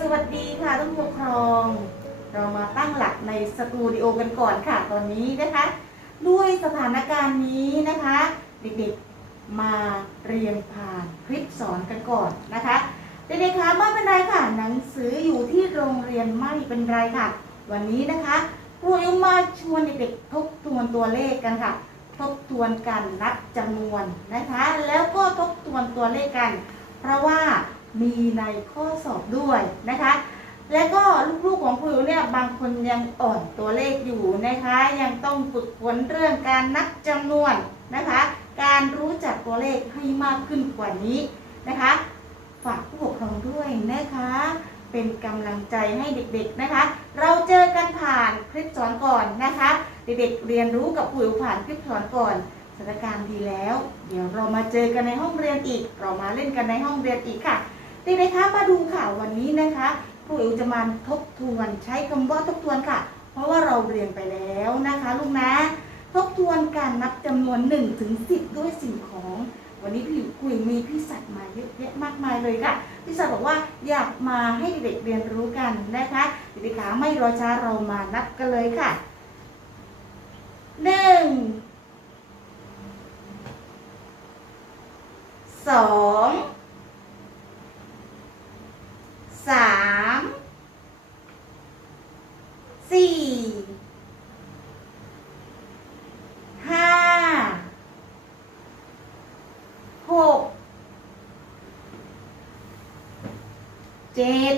สวัสดีค่ะท่านผู้ปกครอง เรามาตั้งหลักในสตูดิโอกันก่อนค่ะตอนนี้นะคะ ด้วยสถานการณ์นี้นะคะ เด็กๆมาเรียนผ่านคลิปสอนกันก่อนนะคะ เด็กๆคะไม่เป็นไรค่ะ หนังสืออยู่ที่โรงเรียนไม่เป็นไรค่ะ วันนี้นะคะครูอิวมาชวนเด็กๆทบทวนตัวเลขกันค่ะ ทบทวนกันนับจำนวนนะคะ แล้วก็ทบทวนตัวเลขกัน เพราะว่า มีในข้อสอบด้วยนะคะ และก็ลูกๆของครูเนี่ยบางคนยังอ่อนตัวเลขอยู่นะคะ ยังต้องฝึกฝนเรื่องการนับจำนวนนะคะ การรู้จักตัวเลขให้มากขึ้นกว่านี้นะคะ ฝากผู้ปกครองด้วยนะคะ เป็นกำลังใจให้เด็กๆนะคะ เราเจอกันผ่านคลิปสอนก่อนนะคะ เด็กๆเรียนรู้กับครูผ่านคลิปสอนก่อนสถานการณ์ดีแล้ว เดี๋ยวเรามาเจอกันในห้องเรียนอีก เรามาเล่นกันในห้องเรียนอีกค่ะ เด็กๆคะมาดูค่ะวันนี้นะคะครูอิ๋วจะมาทบทวนใช้คำว่าทบทวนค่ะ เพราะว่าเราเรียนไปแล้วนะคะ ลูกนะ ทบทวนการนับจำนวน1ถึง10ด้วยสิ่งของ วันนี้พี่คุยมีพี่สัตว์มาเยอะแยะมากมายเลยค่ะพี่สัตว์บอกว่าอยากมาให้เด็กเรียนรู้กันนะคะเด็กๆคะไม่รอช้าเรามานับกันเลยค่ะหนึ่งสองสาม สี่ห้าหกเจ็ด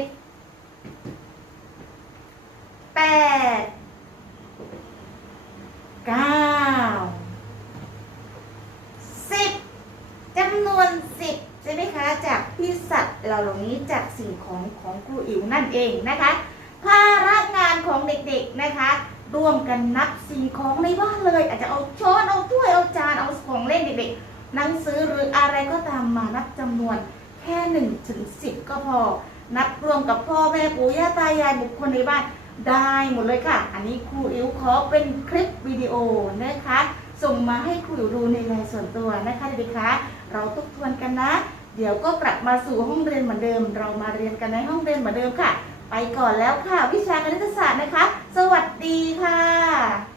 แปดเก้าสิบจำนวนสิบใช่ไหมคะ จากพี่สัตว์เราเหล่านี้จากสิ่งของของครูอิ๋วนั่นเองนะคะ ภาระงานของเด็กๆนะคะ ร่วมกันนับสิ่งของในบ้านเลย อาจจะเอาช้อนเอาถ้วยเอาจานเอาของเล่นเด็กๆหนังสือหรืออะไรก็ตามมานับจำนวนแค่หนึ่งถึงสิบก็พอ นับรวมกับพ่อแม่ปู่ย่าตายายบุคคลในบ้านได้หมดเลยค่ะ อันนี้ครูอิ๋วขอเป็นคลิปวิดีโอนะคะ ส่งมาให้ครูอิ๋วดูในไลน์ส่วนตัวนะคะเด็กๆคะเราทบทวนกันนะ เดี๋ยวก็กลับมาสู่ห้องเรียนเหมือนเดิม เรามาเรียนกันในห้องเรียนเหมือนเดิมค่ะ ไปก่อนแล้วค่ะ วิชาคณิตศาสตร์นะคะ สวัสดีค่ะ